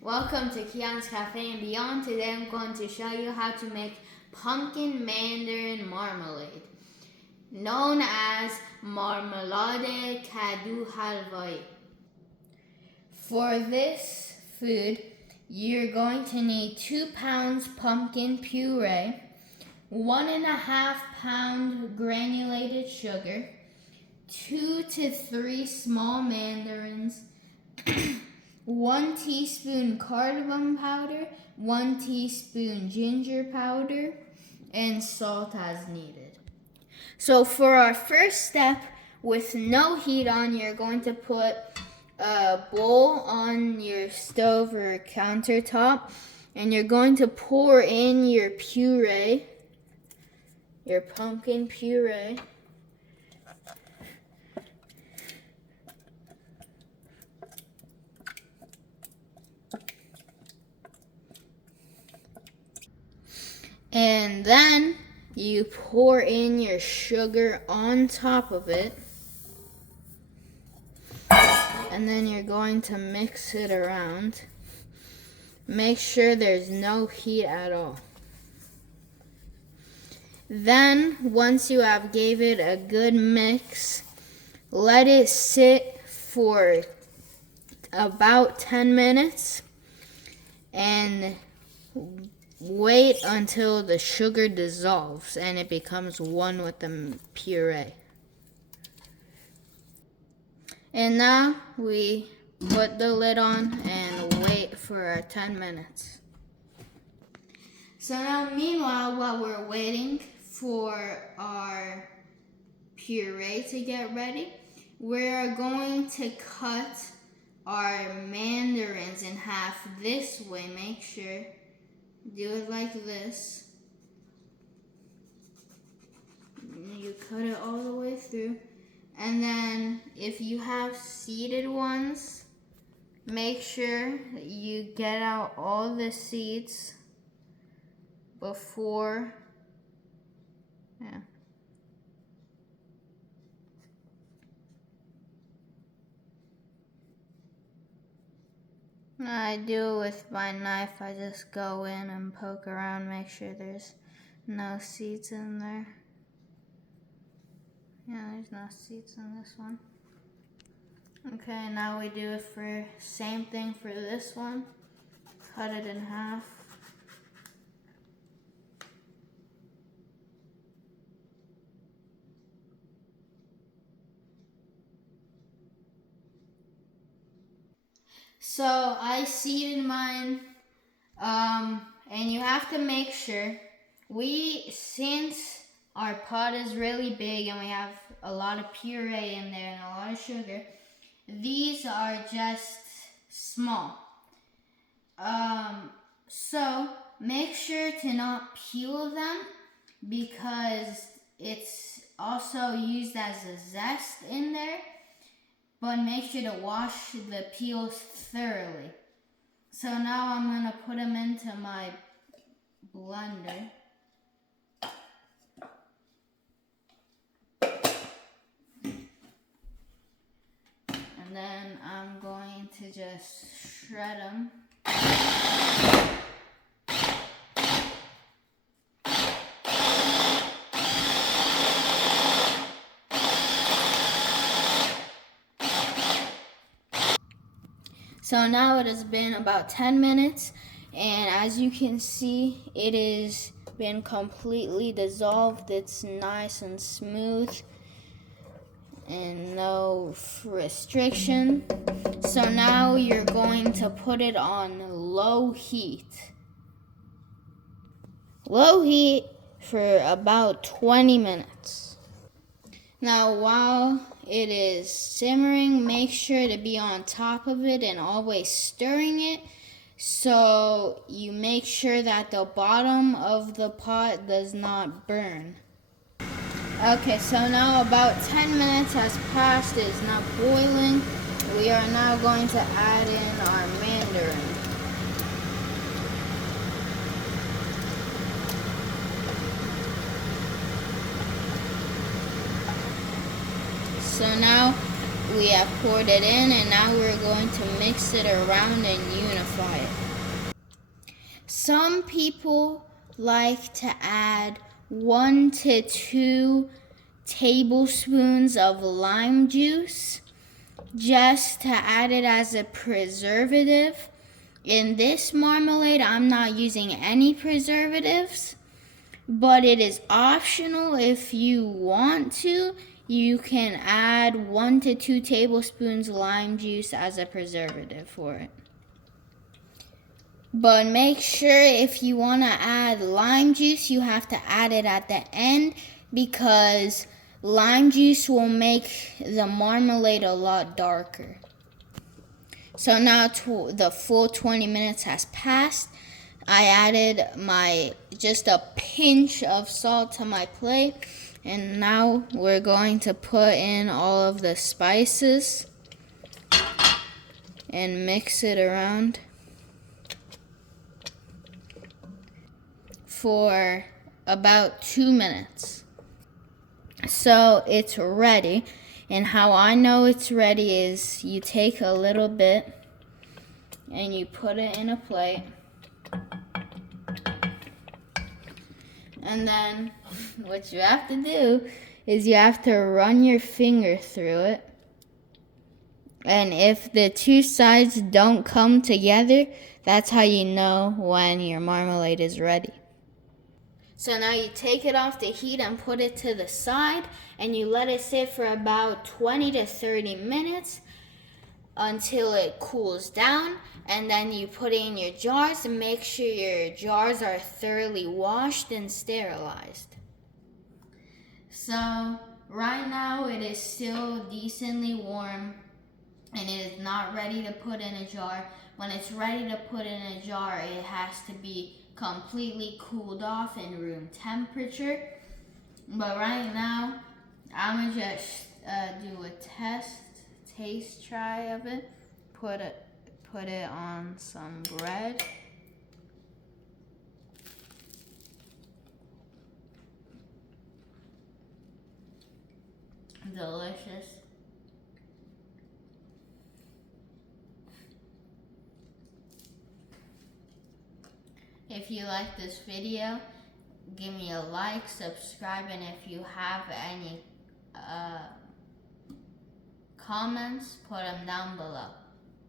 Welcome to Kian's Cafe and Beyond. Today I'm going to show you how to make pumpkin mandarin marmalade, known as Marmalade, kadoo, halvaiee. For this food, you're going to need 2 pounds pumpkin puree, 1.5 pound granulated sugar, 2 to 3 small mandarins, 1 teaspoon cardamom powder, 1 teaspoon ginger powder, and salt as needed. So for our first step, with no heat on, you're going to put a bowl on your stove or countertop, and you're going to pour in your puree, your pumpkin puree. And then you pour in your sugar on top of it. And then you're going to mix it around. Make sure there's no heat at all. Then, once you have gave it a good mix, let it sit for about 10 minutes and wait until the sugar dissolves and it becomes one with the puree. And now we put the lid on and wait for 10 minutes. So now meanwhile, while we're waiting for our puree to get ready, we're going to cut our mandarins in half this way. Make sure do it like this. You cut it all the way through. And then if you have seeded ones, make sure you get out all the seeds before. Yeah. I do it with my knife. I just go in and poke around, make sure there's no seeds in there. Yeah, there's no seeds in this one. Okay, now we do it for same thing for this one. Cut it in half. So I seeded mine, and you have to make sure, since our pot is really big and we have a lot of puree in there and a lot of sugar, these are just small. So make sure to not peel them because it's also used as a zest in there. But make sure to wash the peels thoroughly. So now I'm going to put them into my blender. And then I'm going to just shred them. So now it has been about 10 minutes, and as you can see, it has been completely dissolved. It's nice and smooth and no restriction. So now you're going to put it on low heat. Low heat for about 20 minutes. Now while it is simmering, make sure to be on top of it and always stirring it so you make sure that the bottom of the pot does not burn. Okay, so now about 10 minutes has passed. It is now boiling. We are now going to add in our mandarin. So now we have poured it in, and now we're going to mix it around and unify it. some people like to add 1 to 2 tablespoons of lime juice just to add it as a preservative. In this marmalade, I'm not using any preservatives, but it is optional. If you want to, you can add 1 to 2 tablespoons lime juice as a preservative for it. But make sure if you want to add lime juice, you have to add it at the end, because lime juice will make the marmalade a lot darker. So now the full 20 minutes has passed. I added just a pinch of salt to my plate, and now we're going to put in all of the spices and mix it around for about 2 minutes. So it's ready, and how I know it's ready is you take a little bit and you put it in a plate, and then what you have to do is you have to run your finger through it, and if the two sides don't come together, that's how you know when your marmalade is ready. So now you take it off the heat and put it to the side, and you let it sit for about 20 to 30 minutes until it cools down, and then you put it in your jars and make sure your jars are thoroughly washed and sterilized. So right now it is still decently warm and it is not ready to put in a jar. When it's ready to put in a jar, it has to be completely cooled off in room temperature. But right now, I'm gonna just do a taste try of it. Put it on some bread. Delicious. If you like this video, give me a like, subscribe, and if you have any comments, put them down below.